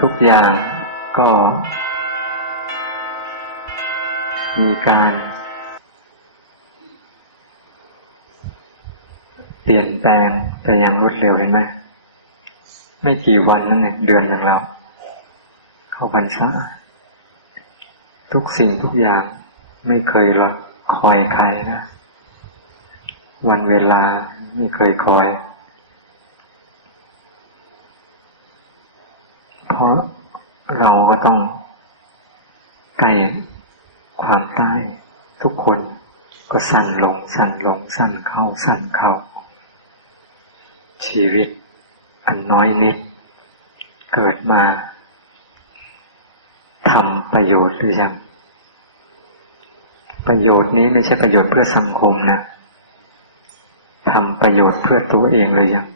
ทุกอย่างก็ มีการ เปลี่ยนแปลงแต่อย่างรวดเร็วเห็นไหมไม่กี่วันนั่นเองเดือนหนึ่งแล้วเข้าพรรษาทุกสิ่งทุกอย่างไม่เคยรอคอยใครนะ วันเวลาไม่เคยคอย เพราะ เราก็ต้องใกล้ความตายทุกคนก็สั่นลงสั่นลงสั่นเข้าสั่นเข้า ชีวิตอันน้อยนิด เกิดมาทำประโยชน์หรือยัง ประโยชน์นี้ไม่ใช่ประโยชน์เพื่อสังคมนะทำประโยชน์เพื่อตัวเองเลยยัง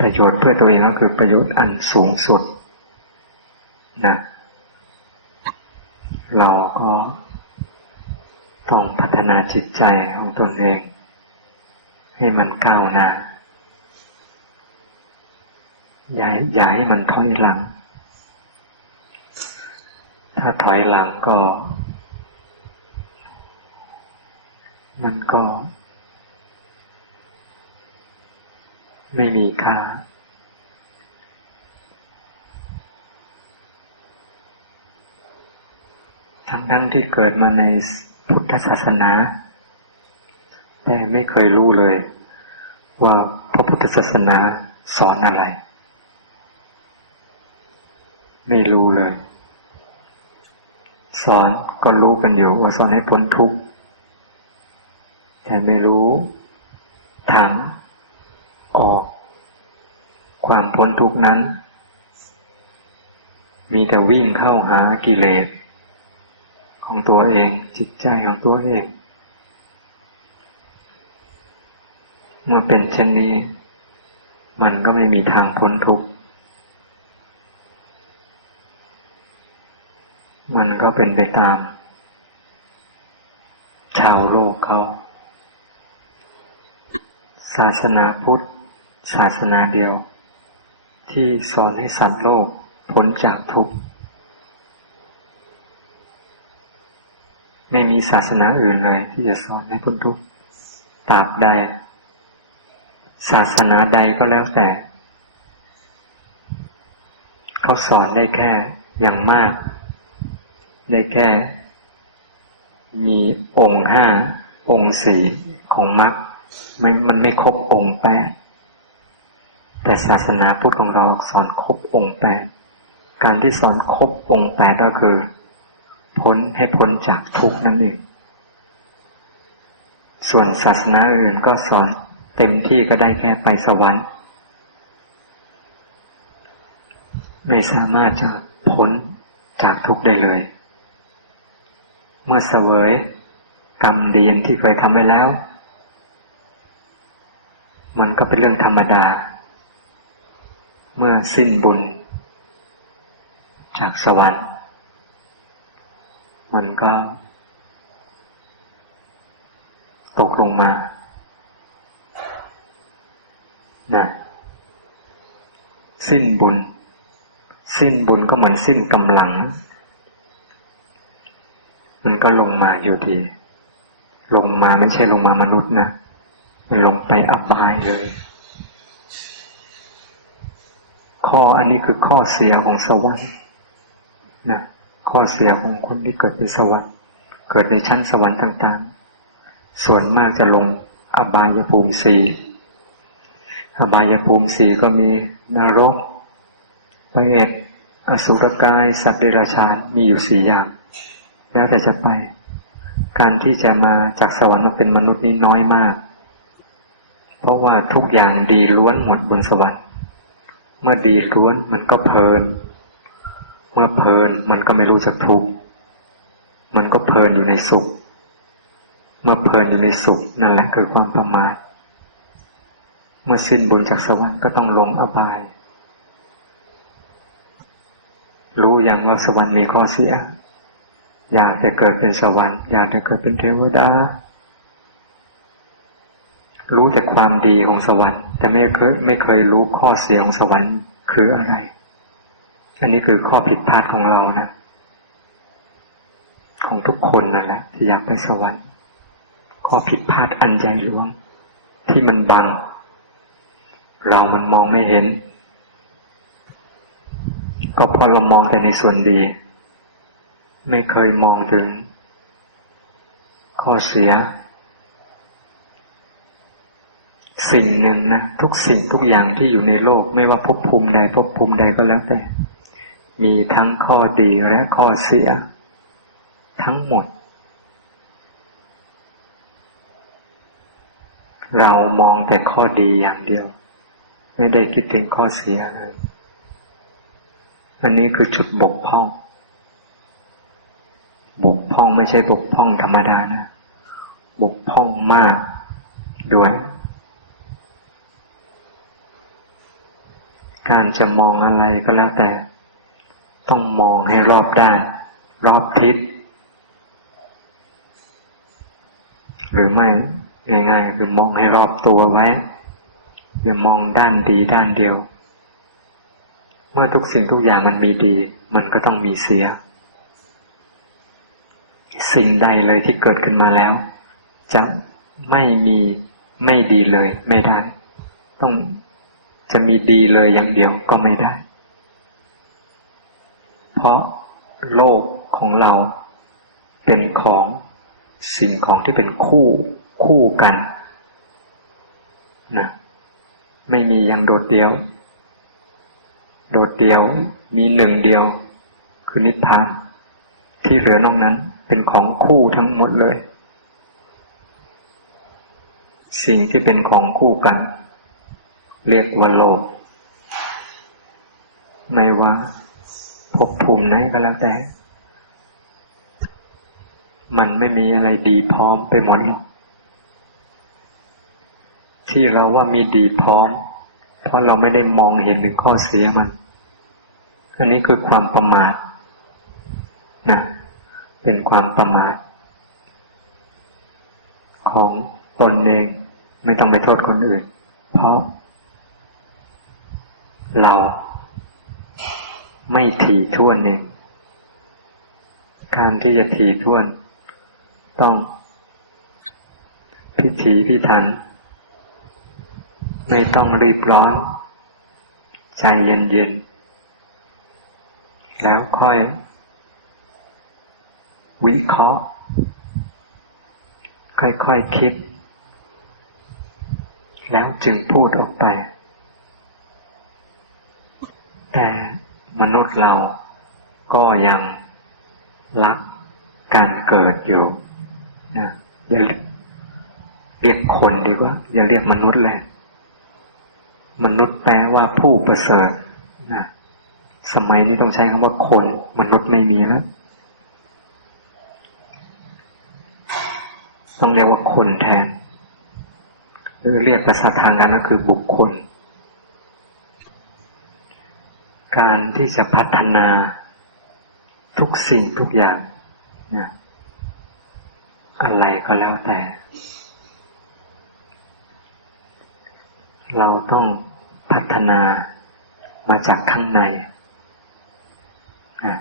ประโยชน์เพื่อตัวเองก็คือประโยชน์อันสูงสุดนะเราก็ต้องพัฒนาจิตใจของตนเอง ให้มันก้าวหน้าอย่าอย่าให้มันถอยหลัง ถ้าถอยหลังก็ มันก็ ไม่มีค่า ทั้งทั้งที่เกิดมาในพุทธศาสนา แต่ไม่เคยรู้เลย ว่าพระพุทธศาสนาสอนอะไร ไม่รู้เลย สอนก็รู้กันอยู่ว่าสอนให้พ้นทุกข์ แต่ไม่รู้ทาง ออก ความพ้นทุกนั้น มีแต่วิ่งเข้าหากิเลส ของตัวเอง จิตใจของตัวเอง เมื่อเป็นเช่นนี้ มันก็ไม่มีทางพ้นทุกข์มันก็เป็นไปตาม ชาวโลกเขา ศาสนาพุทธ ศาสนาเดียว ที่สอนให้สัตว์โลกพ้นจากทุกข์ ไม่มีศาสนาอื่นเลยที่จะสอนให้พ้นทุกข์ตราบใด ศาสนาใดก็แล้วแต่ เขาสอนได้แค่อย่างมาก ได้แค่ มีองค์ห้าองค์สี่ของมรรคมันมันไม่ครบองค์แปด แต่ศาสนาพุทธของเราสอนครบองค์แปดการที่สอนครบองค์แปดก็คือ พ้นให้พ้นจากทุกนั่นเองส่วนศาสนาอื่นก็สอนเต็มที่ก็ได้แค่ไปสวรรค์ ไม่สามารถจะพ้นจากทุกได้เลย เมื่อเสวยกรรมดีย่างที่เคยทำไว้แล้ว มันก็เป็นเรื่องธรรมดา เมื่อสิ้นบุญ จากสวรรค์ มันก็ ตกลงมานะสิ้นบุญ สิ้นบุญก็เหมือนสิ้นกำลัง มันก็ลงมาอยู่ดี ลงมาไม่ใช่ลงมามนุษย์นะ มันลงไปอับายเลย ข้ออันนี้คือข้อเสียของสวรรค์นะข้อเสียของคนที่เกิดในสวรรค์ เกิดในชั้นสวรรค์ต่างๆ ส่วนมากจะลงอบายภูมิสีอบายภูมิสีก็มีนรกไปเอกอสุรกาย สัตว์เดรัจฉานมีอยู่สี่อย่าง แล้วแต่จะไป การที่จะมาจากสวรรค์มาเป็นมนุษย์นี้น้อยมาก เพราะว่าทุกอย่างดีล้วนหมดบนสวรรค์ เมื่อดีล้วนมันก็เพลิน เมื่อเพลินมันก็ไม่รู้จักทุกข์มันก็เพลินอยู่ในสุข เมื่อเพลินอยู่ในสุขนั่นแหละคือความประมาทเมื่อสิ้นบุญจากสวรรค์ก็ต้องลงอบาย รู้อย่างว่าสวรรค์มีข้อเสีย อยากจะเกิดเป็นสวรรค์อยากจะเกิดเป็นเทวดา รู้แต่ความดีของสวรรค์ แต่ไม่เคยไม่เคยรู้ข้อเสียของสวรรค์คืออะไร อันนี้คือข้อผิดพลาดของเรานะ ของทุกคนนั่นแหละที่อยากไปสวรรค์ ข้อผิดพลาดอันใหญ่หลวง ที่มันบัง เรามันมองไม่เห็น ก็เพราะเรามองแต่ในส่วนดี ไม่เคยมองถึง ข้อเสีย สิ่งหนึ่งนะทุกสิ่งทุกอย่างที่อยู่ในโลก ไม่ว่าภพภูมิใดภพภูมิใดก็แล้วแต่ มีทั้งข้อดีและข้อเสีย ทั้งหมด เรามองแต่ข้อดีอย่างเดียว ไม่ได้คิดถึงข้อเสียเลยอันนี้คือจุดบกพร่อง บกพร่องไม่ใช่บกพร่องธรรมดานะ บกพร่องมากด้วย การจะมองอะไรก็แล้วแต่ ต้องมองให้รอบด้านรอบทิศ หรือไม่ยังไงคือมองให้รอบตัวไว้ อย่ามองด้านดีด้านเดียว เมื่อทุกสิ่งทุกอย่างมันมีดี มันก็ต้องมีเสีย สิ่งใดเลยที่เกิดขึ้นมาแล้ว จะไม่มีไม่ดีเลยไม่ได้ ต้อง จะมีดีเลยอย่างเดียวก็ไม่ได้ เพราะโลกของเราเป็นของสิ่งของที่เป็นคู่คู่กันนะไม่มีอย่างโดดเดียว โดดเดียวมีหนึ่งเดียว คือนิพพาน ที่เหลือนอกนั้นเป็นของคู่ทั้งหมดเลย สิ่งที่เป็นของคู่กัน เรียกว่าโลก ไม่ว่าภพภูมิไหนก็แล้วแต่ มันไม่มีอะไรดีพร้อมไปหมดหรอกที่เราว่ามีดีพร้อม เพราะเราไม่ได้มองเห็นถึงข้อเสียมัน อันนี้คือความประมาทนะเป็นความประมาท ของตนเองไม่ต้องไปโทษคนอื่น เพราะ เราไม่ถี่ท่วนหนึ่งการที่จะถี่ท่วน ต้อง พิถีพิถัน ไม่ต้องรีบร้อน ใจเย็นๆ แล้วค่อย วิเคราะห์ ค่อยๆคคิด แล้วจึงพูดออกไป แต่มนุษย์เราก็ยังรักการเกิดอยู่นะอย่าเรียกคนดีกว่า อย่าเรียกมนุษย์เลย มนุษย์แปลว่าผู้ประเสริฐนะสมัยนี้ต้องใช้คำว่าคน มนุษย์ไม่มีแล้วต้องเรียกว่าคนแทนหรือเรียกภาษาทางนั้นก็คือบุคคล การที่จะพัฒนาทุกสิ่งทุกอย่างนะอะไรก็แล้วแต่ เราต้องพัฒนามาจากข้างในนะ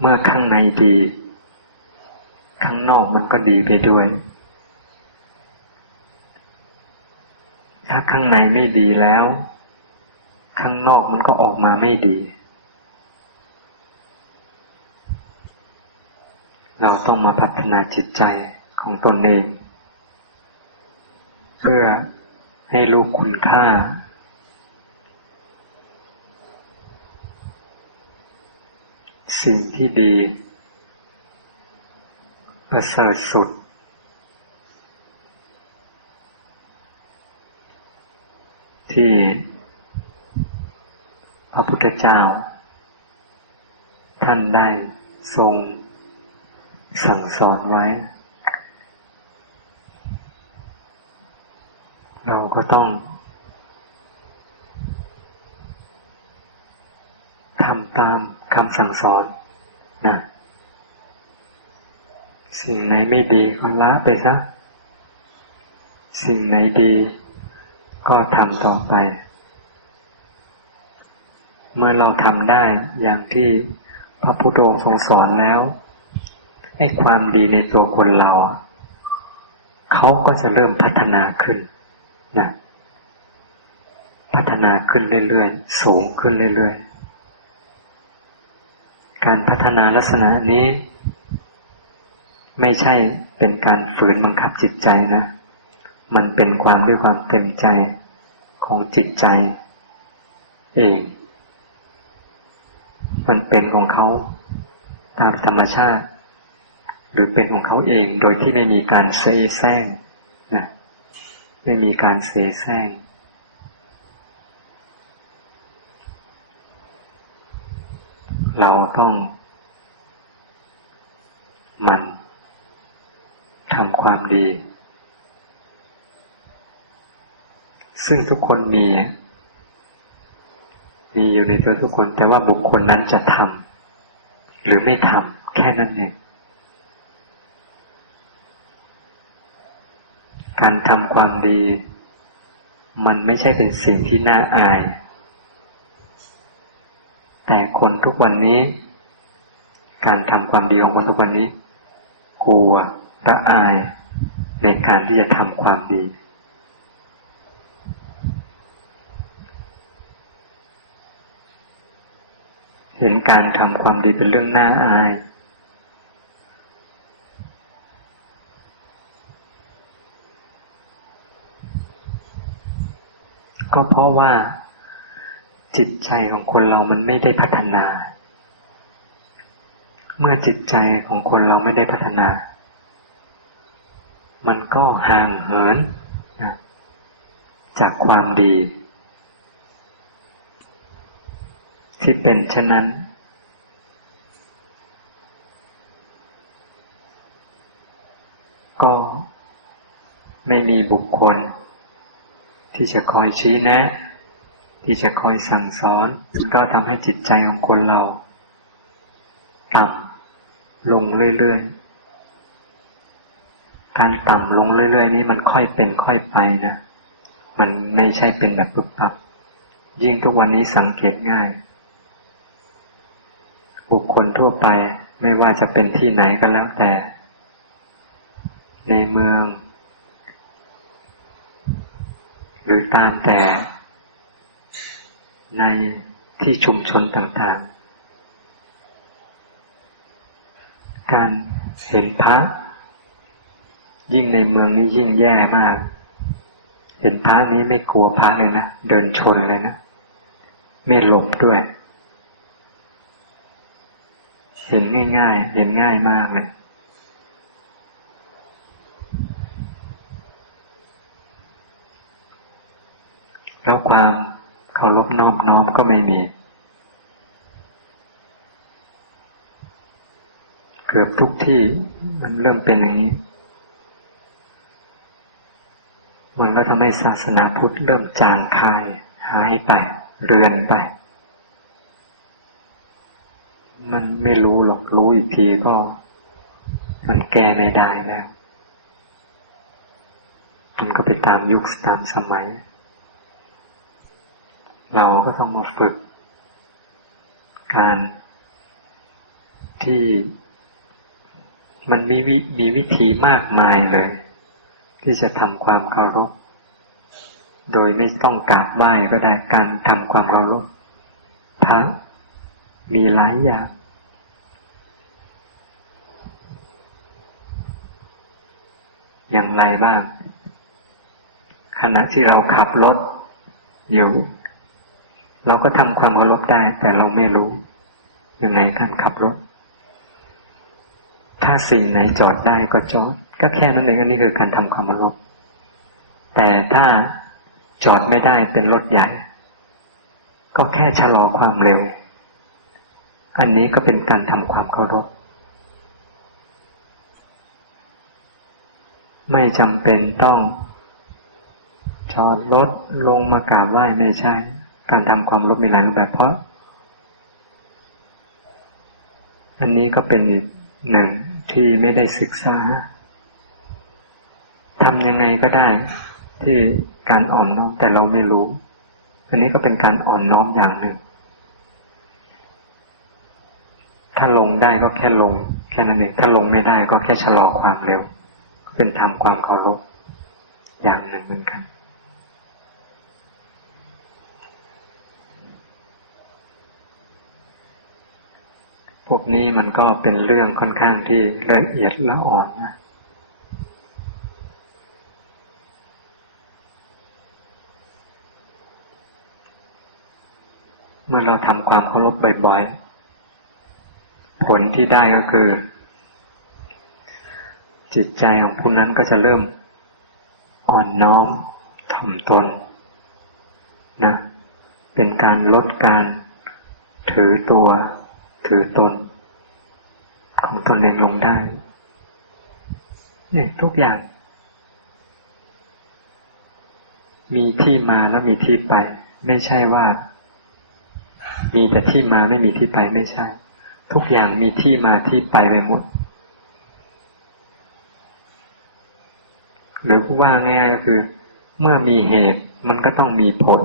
เมื่อข้างในดี ข้างนอกมันก็ดีไปด้วย ถ้าข้างในไม่ดีแล้ว ข้างนอกมันก็ออกมาไม่ดี เราต้องมาพัฒนาจิตใจของตนเอง เพื่อให้รู้คุณค่า สิ่งที่ดี ประเสริฐสุดที่ ระพุทธเจ้า ท่านได้ทรงสั่งสอนไว้ เราก็ต้องทำตามคำสั่งสอนนะสิ่งไหนไม่ดีก็ละไปซะ สิ่งไหนดีก็ทำต่อไป เมื่อเราทำได้อย่างที่พระพุทธองค์ทรงสอนแล้วไอ้ความดีในตัวคนเรา เขาก็จะเริ่มพัฒนาขึ้นนะพัฒนาขึ้นเรื่อยๆ สูงขึ้นเรื่อยๆ การพัฒนาลักษณะนี้ ไม่ใช่เป็นการฝืนบังคับจิตใจนะ มันเป็นความด้วยความเต็มใจของจิตใจ เอง มันเป็นของเขาตามธรรมชาติ หรือเป็นของเขาเองโดยที่ไม่มีการเสแสร้งนะไม่มีการเสแสร้งเราต้องมันทำความดี ซึ่งทุกคนมี มีอยู่ในตัวทุกคน แต่ว่าบุคคลนั้นจะทำหรือไม่ทำแค่นั้นเองการทำความดี มันไม่ใช่เป็นสิ่งที่น่าอาย แต่คนทุกวันนี้ การทำความดีของคนทุกวันนี้ กลัวระอาย ในการที่จะทำความดี ห็นการทำความดีเป็นเรื่องน่าอาย ก็เพราะว่า จิตใจของคนเรามันไม่ได้พัฒนา เมื่อจิตใจของคนเราไม่ได้พัฒนา มันก็ห่างเหินจากความดี ที่เป็นเช่นนั้นก็ไม่มีบุคคล ที่จะคอยชี้แนะ ที่จะคอยสั่งสอนก็ทำให้จิตใจของคนเรา ต่ำลงเรื่อยๆ การต่ำลงเรื่อยๆ นี้มันค่อยเป็นค่อยไปนะ มันไม่ใช่เป็นแบบปุ๊บปับ ยิ่งทุกวันนี้สังเกตง่าย บุคคลทั่วไปไม่ว่าจะเป็นที่ไหนก็แล้วแต่ ในเมือง หรือตามแต่ ในที่ชุมชนต่างๆ การเห็นพระยิ่งในเมืองนี้ยิ่งแย่มาก เห็นพระนี้ไม่กลัวพระเลยนะ เดินชนเลยนะ ไม่หลบด้วย เห็นง่ายๆ เห็นง่ายมากเลย แล้วความเคารพนอบน้อมก็ไม่มี เกือบทุกที่มันเริ่มเป็นอย่างนี้ มันก็ทำให้ศาสนาพุทธเริ่มจางคาย หายไป เรือนไป มันไม่รู้หรอกรู้อีกทีก็ มันแก้ไม่ได้แล้ว มันก็ไปตามยุคตามสมัย เราก็ต้องมาฝึก การที่มันมีวิมีวิธีมากมายเลย ที่จะทำความเคารพ โดยไม่ต้องกราบไหว้ก็ได้การทำความเคารพพระ มีหลายอย่าง อย่างไรบ้าง ขณะที่เราขับรถอยู่ เราก็ทำความเคารพได้ แต่เราไม่รู้ยังไงการขับรถ ถ้าสิ่งไหนจอดได้ก็จอด ก็แค่นั้นเองอันนี้คือการทำความเคารพแต่ถ้าจอดไม่ได้เป็นรถใหญ่ ก็แค่ชะลอความเร็ว อันนี้ก็เป็นการทำความเคารพ ไม่จำเป็นต้องจอดรถลงมากราบไหว้ไม่ใช่ การทำความลบมีหลายรูปแบบเพราะ อันนี้ก็เป็นอีกหนึ่งที่ไม่ได้ศึกษาทำยังไงก็ได้ ที่การอ่อนน้อมแต่เราไม่รู้ อันนี้ก็เป็นการอ่อนน้อมอย่างหนึ่ง ถ้าลงได้ก็แค่ลง แค่นั้นเองถ้าลงไม่ได้ก็แค่ชะลอความเร็ว เป็นทำความเคารพอย่างหนึ่งเหมือนกันพวกนี้มันก็เป็นเรื่องค่อนข้างที่ละเอียดละอ่อนนะเมื่อเราทำความเคารพบ่อยๆ ผลที่ได้ก็คือ จิตใจของผู้นั้นก็จะเริ่ม อ่อนน้อมถ่อมตนนะเป็นการลดการถือตัวถือตน ของตนเองลงได้เนี่ยทุกอย่าง มีที่มาแล้วมีที่ไป ไม่ใช่ว่า มีแต่ที่มาไม่มีที่ไปไม่ใช่ ทุกอย่างมีที่มาที่ไปไปหมด หรือว่าง่ายก็คือ เมื่อมีเหตุมันก็ต้องมีผล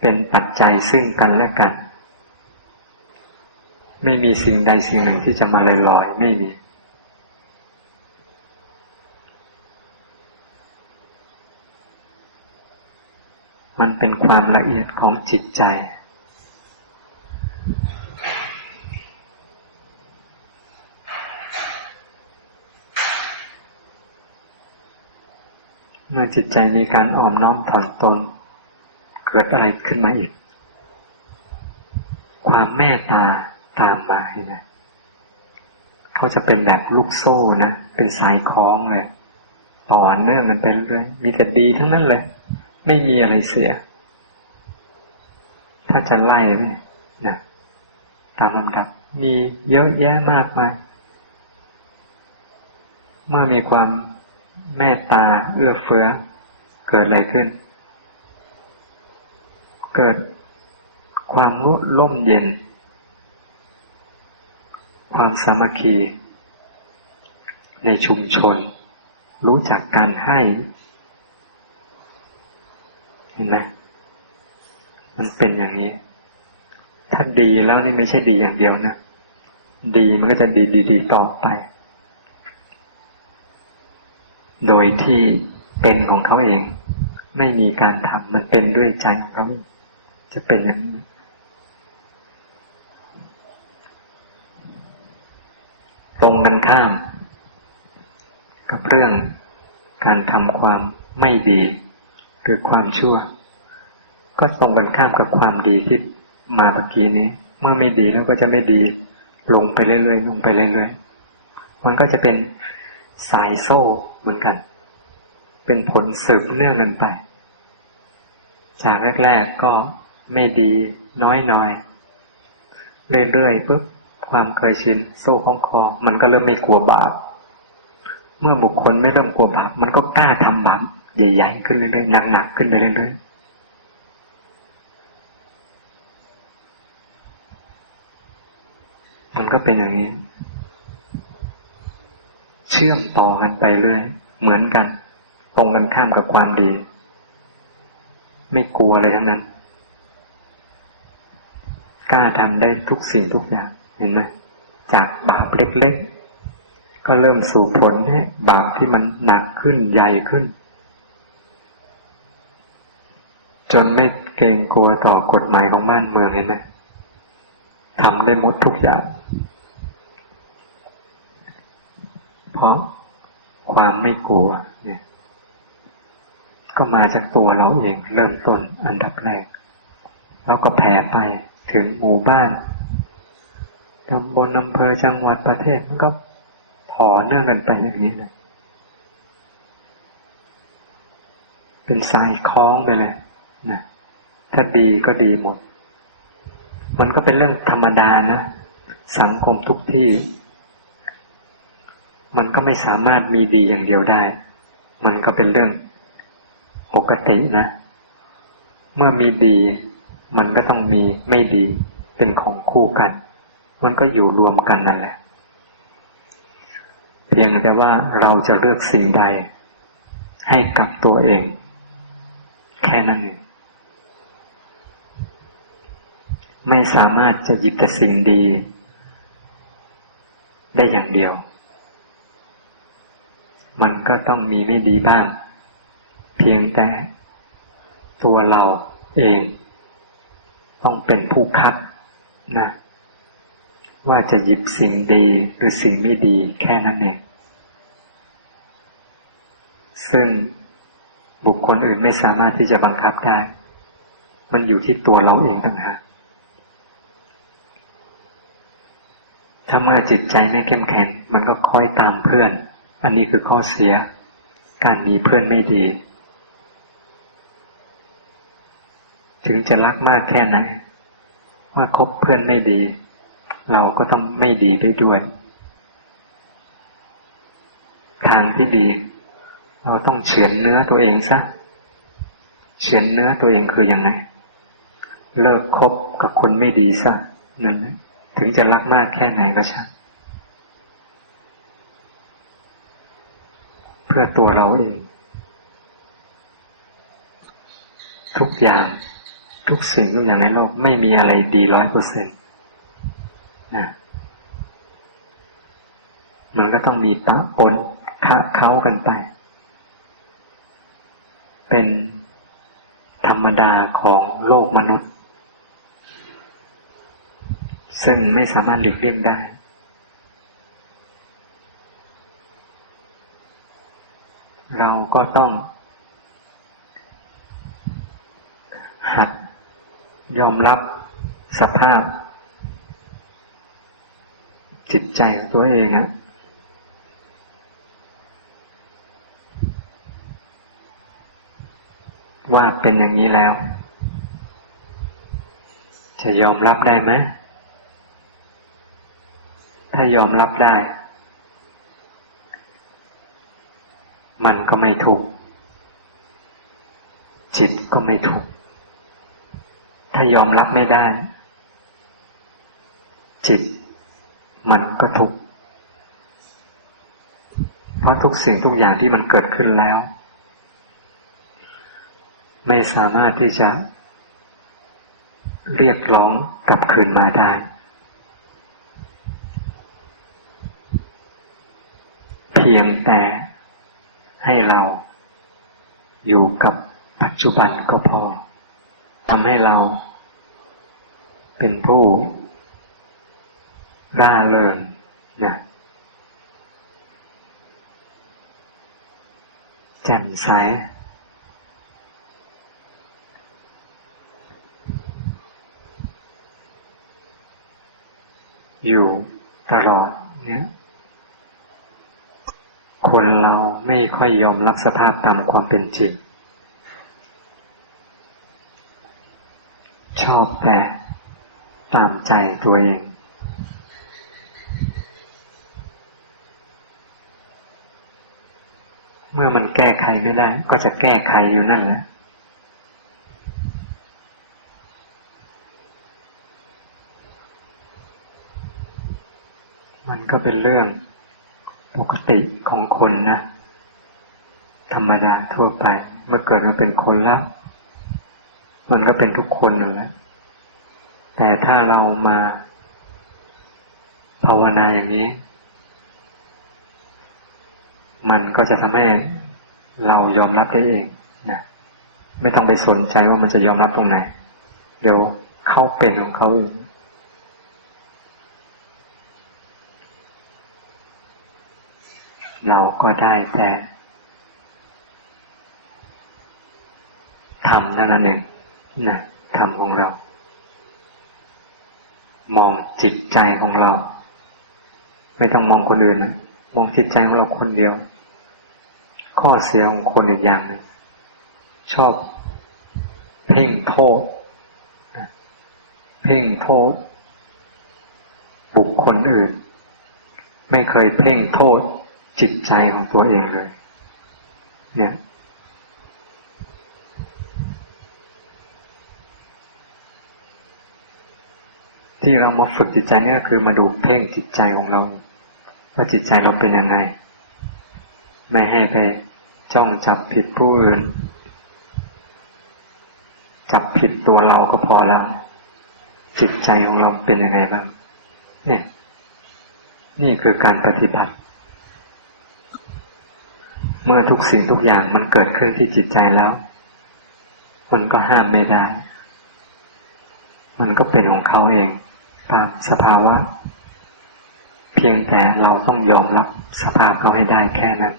เป็นปัจจัยซึ่งกันและกัน ไม่มีสิ่งใดสิ่งหนึ่งที่จะมาลอยๆไม่มีมันเป็นความละเอียดของจิตใจ จิตใจมีการอ่อมน้อมถ่อมตน เกิดอะไรขึ้นมาอีก ความเมตตาตามมาเห็นไหมเขาจะเป็นแบบลูกโซ่นะเป็นสายคล้องเลยต่อเนื่องกันไปเรื่อยมีแต่ดีทั้งนั้นเลย ไม่มีอะไรเสีย ถ้าจะไล่ไหมนะตามลำดับ มีเยอะแยะมากมายเมื่อมีความ เมตตาเอื้อเฟื้อ เกิดอะไรขึ้น เกิดความรุ่ร่มเย็น ความสามัคคี ในชุมชน รู้จักการให้ เห็นไหมมันเป็นอย่างนี้ ถ้าดีแล้วนี่ไม่ใช่ดีอย่างเดียวนะ ดีมันก็จะดีดีๆต่อไป โดยที่เป็นของเขาเอง ไม่มีการทำมันเป็นด้วยใจของเขาจะเป็นอย่างนี้ตรงกันข้าม กับเรื่องการทำความไม่ดีหรือความชั่ว ก็ตรงกันข้ามกับความดีที่มาตะกี้นี้ เมื่อไม่ดีแล้วก็จะไม่ดีลงไปเรื่อยๆลงไปเรื่อยๆมันก็จะเป็นสายโซ่ เหมือนกัน เป็นผลสืบเนื่องกันไป จากแรก ๆก็ไม่ดีน้อยหน่อยเรื่อยๆปุ๊บความเคยชินโซ่ของคอ มันก็เริ่มไม่กลัวบาป เมื่อบุคคลไม่เริ่มกลัวบาป มันก็กล้าทำบาปใหญ่ๆขึ้นเรื่อยๆหนักๆขึ้นเรื่อยๆมันก็เป็นอย่างนี้ เชื่อมต่อกันไปเรื่อย เหมือนกัน ตรงกันข้ามกับความดี ไม่กลัวอะไรทั้งนั้น กล้าทำได้ทุกสิ่งทุกอย่าง เห็นไหมจากบาปเล็กๆ ก็เริ่มสู่ผลให้บาปที่มันหนักขึ้นใหญ่ขึ้น จนไม่เกรงกลัวต่อกฎหมายของบ้านเมืองเห็นไหมทำได้หมดทุกอย่าง เพราะความไม่กลัวเนี่ยก็มาจากตัวเราเองเริ่มต้นอันดับแรก แล้วก็แผ่ไปถึงหมู่บ้านตำบลอำเภอจังหวัดประเทศมันก็ต่อเนื่องกันไปอย่างนี้เลยเป็นสายคล้องไปเลยนะถ้าดีก็ดีหมด มันก็เป็นเรื่องธรรมดานะ สังคมทุกที่ มันก็ไม่สามารถมีดีอย่างเดียวได้ มันก็เป็นเรื่องปกตินะ เมื่อมีดี มันก็ต้องมีไม่ดี เป็นของคู่กัน มันก็อยู่รวมกันนั่นแหละ เพียงแต่ว่าเราจะเลือกสิ่งใด ให้กับตัวเอง แค่นั้นเองไม่สามารถจะหยิบแต่สิ่งดี ได้อย่างเดียว มันก็ต้องมีไม่ดีบ้าง เพียงแต่ตัวเราเอง ต้องเป็นผู้คัดนะว่าจะหยิบสิ่งดีหรือสิ่งไม่ดีแค่นั้นเองซึ่งบุคคลอื่นไม่สามารถที่จะบังคับได้ มันอยู่ที่ตัวเราเองต่างหากถ้าเมื่อจิตใจไม่เข้มแข็ง มันก็ค่อยตามเพื่อน อันนี้คือข้อเสีย การมีเพื่อนไม่ดี ถึงจะรักมากแค่ไหนเมื่อคบเพื่อนไม่ดี เราก็ต้องไม่ดีด้วยด้วย ทางที่ดี เราต้องเฉือนเนื้อตัวเองซะเฉือนเนื้อตัวเองคืออยังไง เลิกคบกับคนไม่ดีซะนั่นถึงจะรักมากแค่ไหนก็ช่าง พื่อตัวเราเอง ทุกอย่างทุกสิ่งทุกอย่างในโลกไม่มีอะไรดีร้อยเปอร์เซ็นต์นะมันก็ต้องมีปะปนคะเข้ากันไป เป็นธรรมดาของโลกมนุษย์ ซึ่งไม่สามารถหลีกเลี่ยงได้ เราก็ต้อง หัดยอมรับสภาพ จิตใจของตัวเองอะว่าเป็นอย่างนี้แล้ว จะยอมรับได้ไหม ถ้ายอมรับได้ มันก็ไม่ถูกจิตก็ไม่ถูกถ้ายอมรับไม่ได้ จิตมันก็ทุกข์เพราะทุกสิ่งทุกอย่างที่มันเกิดขึ้นแล้ว ไม่สามารถที่จะ เรียกร้องกลับคืนมาได้ เพียงแต่ ให้เราอยู่กับปัจจุบันก็พอทำให้เราเป็นผู้ร่าเริงนะแจ่มใสอยู่ตลอดเนี่ย คนเราไม่ค่อยยอมรับสภาพตามความเป็นจริง ชอบแต่ตามใจตัวเอง เมื่อมันแก้ไขไม่ได้ ก็จะแก้ไขอยู่นั่นแหละมันก็เป็นเรื่อง ปกติของคนนะ ธรรมดาทั่วไป เมื่อเกิดมาเป็นคนแล้วมันก็เป็นทุกคนนั่แหละแต่ถ้าเรามาภาวนาอย่างนี้ มันก็จะทำให้เรายอมรับได้เองนะไม่ต้องไปสนใจว่ามันจะยอมรับตรงไหน เดี๋ยวเข้าเป็นของเขาเอง เราก็ได้แต่ทำนั่นเองนะทำของเรา มองจิตใจของเรา ไม่ต้องมองคนอื่นนะมองจิตใจของเราคนเดียว ข้อเสียของคนอีกอย่างหนึ่งชอบเพ่งโทษเพ่งโทษ บุคคลอื่น ไม่เคยเพ่งโทษ จิตใจของตัวเองเลย เนี่ยที่เรามาฝึกจิตใจนี่ก็คือมาดูเพ่งจิตใจของเราว่าจิตใจเราเป็นยังไง ไม่ให้ไปจ้องจับผิดผู้อื่น จับผิดตัวเราก็พอแล้ว จิตใจของเราเป็นยังไงบ้างเนี่ยนี่คือการปฏิบัติ เมื่อทุกสิ่งทุกอย่างมันเกิดขึ้นที่จิตใจแล้ว มันก็ห้ามไม่ได้ มันก็เป็นของเขาเองตามสภาวะ เพียงแต่เราต้องยอมรับสภาพเขาให้ได้แค่นั้น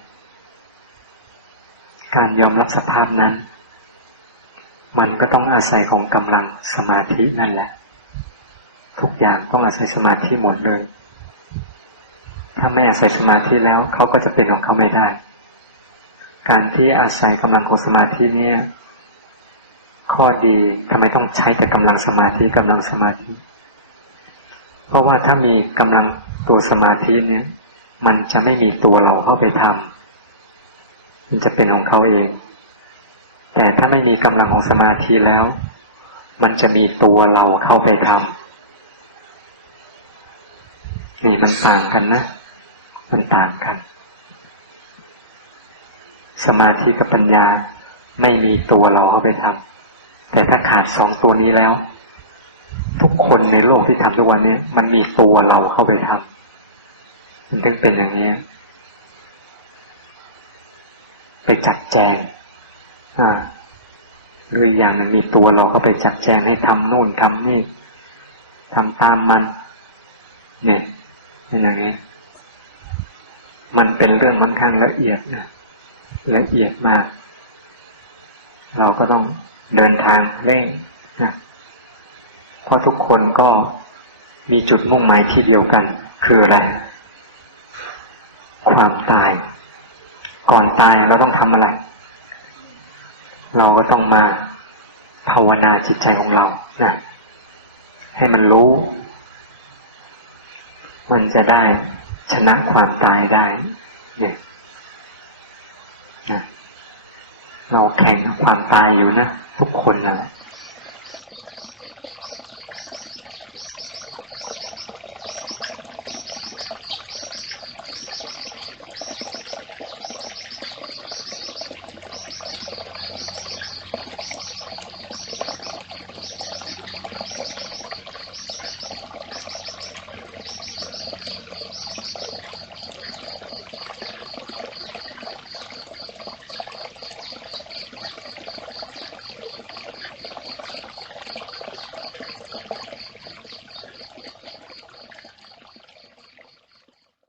การยอมรับสภาพนั้น มันก็ต้องอาศัยของกำลังสมาธินั่นแหละ ทุกอย่างต้องอาศัยสมาธิหมดเลย ถ้าไม่อาศัยสมาธิแล้วเขาก็จะเป็นของเขาไม่ได้ การที่อาศัยกำลังของสมาธิเนี่ย ข้อดีทำไมต้องใช้แต่กำลังสมาธิกำลังสมาธิ เพราะว่าถ้ามีกำลังตัวสมาธิเนี่ย มันจะไม่มีตัวเราเข้าไปทำมันจะเป็นของเขาเอง แต่ถ้าไม่มีกำลังของสมาธิแล้ว มันจะมีตัวเราเข้าไปทำนี่มันต่างกันนะ มันต่างกัน สมาธิกับปัญญาไม่มีตัวเราเข้าไปทำแต่ถ้าขาดสองตัวนี้แล้ว ทุกคนในโลกที่ทำทุกวันนี้มันมีตัวเราเข้าไปทำมันถึงเป็นอย่างนี้ไปจัดแจง อ่าหรืออย่างมันมีตัวเราเข้าไปจัดแจงให้ทำนู่นทำนี่ทำตามมัน เนี่ยเป็นอย่างนี้ มันเป็นเรื่องค่อนข้างละเอียดนะ ละเอียดมาก เราก็ต้องเดินทางเร่งนะเพราะทุกคนก็มีจุดมุ่งหมายที่เดียวกัน คืออะไร ความตาย ก่อนตายเราต้องทำอะไร เราก็ต้องมาภาวนาจิตใจของเรานะให้มันรู้ มันจะได้ชนะความตายได้เนี่ยนะ เราแข่งกับความตายอยู่นะ ทุกคนนะ